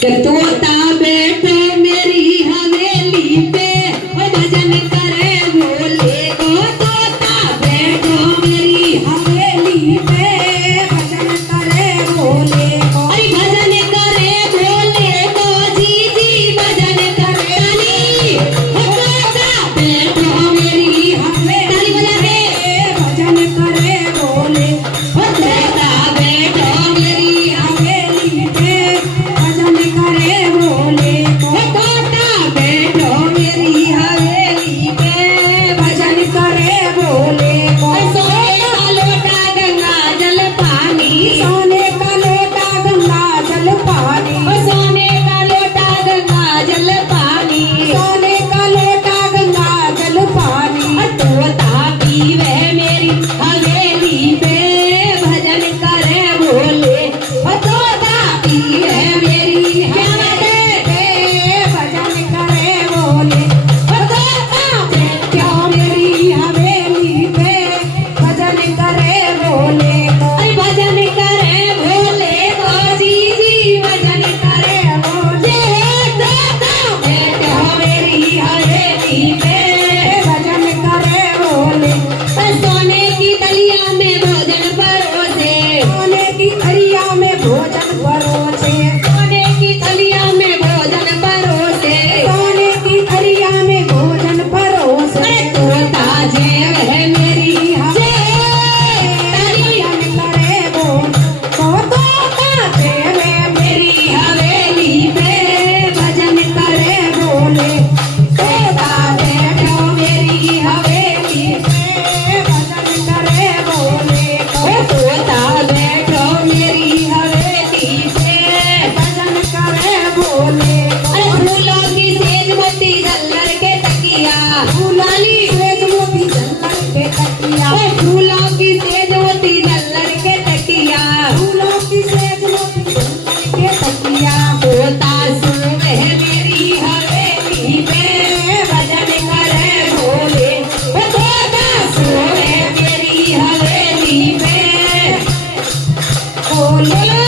कि तोता बैठो मेरी हवेली पे और भजन करे भोले को। तोता बैठो मेरी हवेली पे भजन करे भोले को। अरे भजन करे भोले को जी जी भजन करे रानी। तोता बैठो मेरी हवेली पे भजन करे भोले। तोता बैठो मेरी हवेली पे भजन करे भोले को। तोता बैठो मेरी हवेली पे भजन करे भोले को। सोने का लोटा गंगा जल पानी, सोने का लोटा गंगा जल पानी, सोने का लोटा गंगा जल पानी, सोने का लोटा गंगा जल पानी। तोता पीवे मेरी हवेली पे भजन करे भोले। तोता पीवे मेरी हवेली पे भजन करे भोले। तोता बैठो मेरी हवेली पे भजन करे भोले को। भजन करे भोले को जी जी भजन करे भोले। तोता बैठो मेरी हवेली पे भजन करे भोले। सोने की दलिया में भोजन परोसे, सोने की थलिया में भोजन परोसे, सोने की थलिया में भोजन परोसे, सोने की थलिया में भोजन परोसे। तोता जेव है मेरी भजन करे भोले। तोता जेव है मेरी हवेली पे भजन करे भोले। तोता बैठो मेरी हवेली पे भजन करे भोले को। तोता बैठो मेरी हवेली पे भजन करे भोले को। फूलों की सेज मोती झल्लर के तकिया, फूलानी सेज मोती झल्लर के तकिया, फूलों की सेज मोती झल्लर के तकिया, फूलों की सेज मोती झल्लर के तकिया। तोता सोवे मेरी हवेली पे भजन करे भोले। तोता सोवे मेरी हवेली पे भोले।